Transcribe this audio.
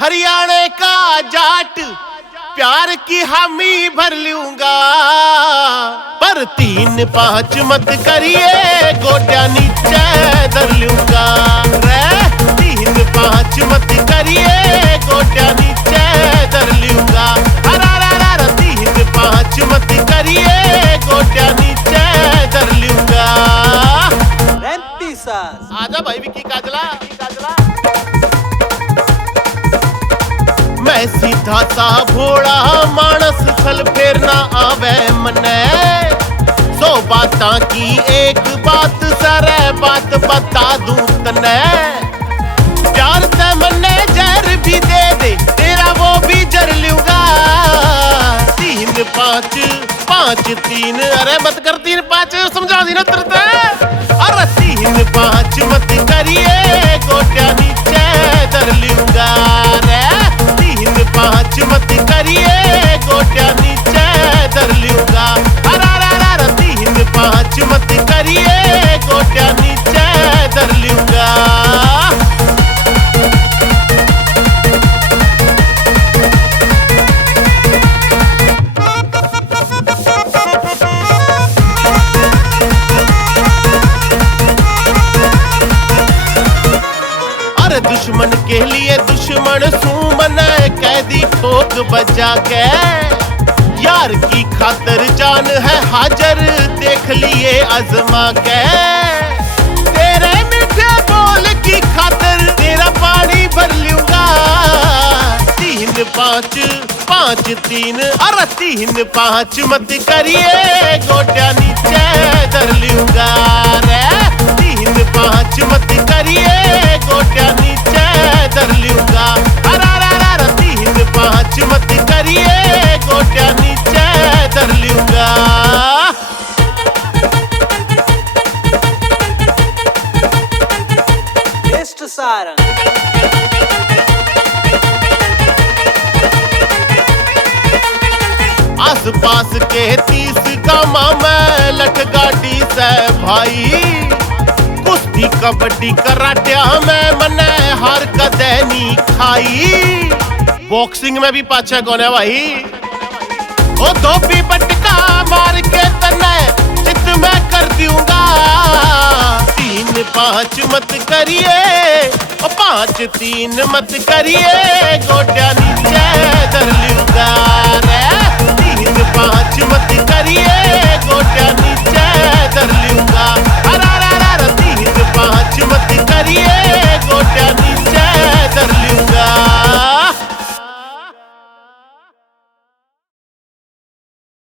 हरियाणे का जाट प्यार की हामी भर लूंगा, पर 3-5 मत करिए गोड्या नीचे धर लूंगा। रे 3-5 मत करिए गोड्या नीचे धर लूंगा। 3-5 मत करिए गोड्या नीचे धर लूंगा। आजा भाई विकी काजला। मैं सीधा सा भोड़ा मानस थल फेर ना आवे मने, 100 बातां की एक बात सारे बात बता दूं तने। प्यार से मन्ने जहर भी दे दे तेरा वो भी जर लूंगा। 3-5 5-3 अरे मत कर 3-5 समझा दी ना तरते। अरे 3-5 मत करिए गोड्या नीचे धर लूंगा। रे 3-5 मत करिए गोड्या नीचे धर लूंगा। 3-5 मत करिए गोड्या नीचे धर लूंगा। अरे दुश्मन के लिए दुश्मन सुमन कैदी ठोक बजा के, यार की खातर जान है हाजर देख लिए आजमा के। तेरे मीठे बोल की खातर तेरा पानी भर लूंगा। 3-5 5-3 अरे 3-5 मत करिए गोड्या नीचे धर लूंगा। रे 3-5 मत करिए गोड्या नीचे धर लूंगा। 3-5 मत करिए गोड्या नीचे धर लूंगा। आस पास के 30 गामा में लठ गाड़ी से भाई, कुश्ती कबड्डी कराटिया में मने हार कदैनी खाई। बॉक्सिंग में भी पाछा कौन है भाई? ओ धोबी पटका मार के तने चित में कर दूंगा। 3-5 मत करिए ओ 5-3 मत करिए गोड्या नीचे धर लूंगा। रे 3-5 मत करिए गोड्या नीचे धर लूंगा। 3-5 मत करिए गोड्या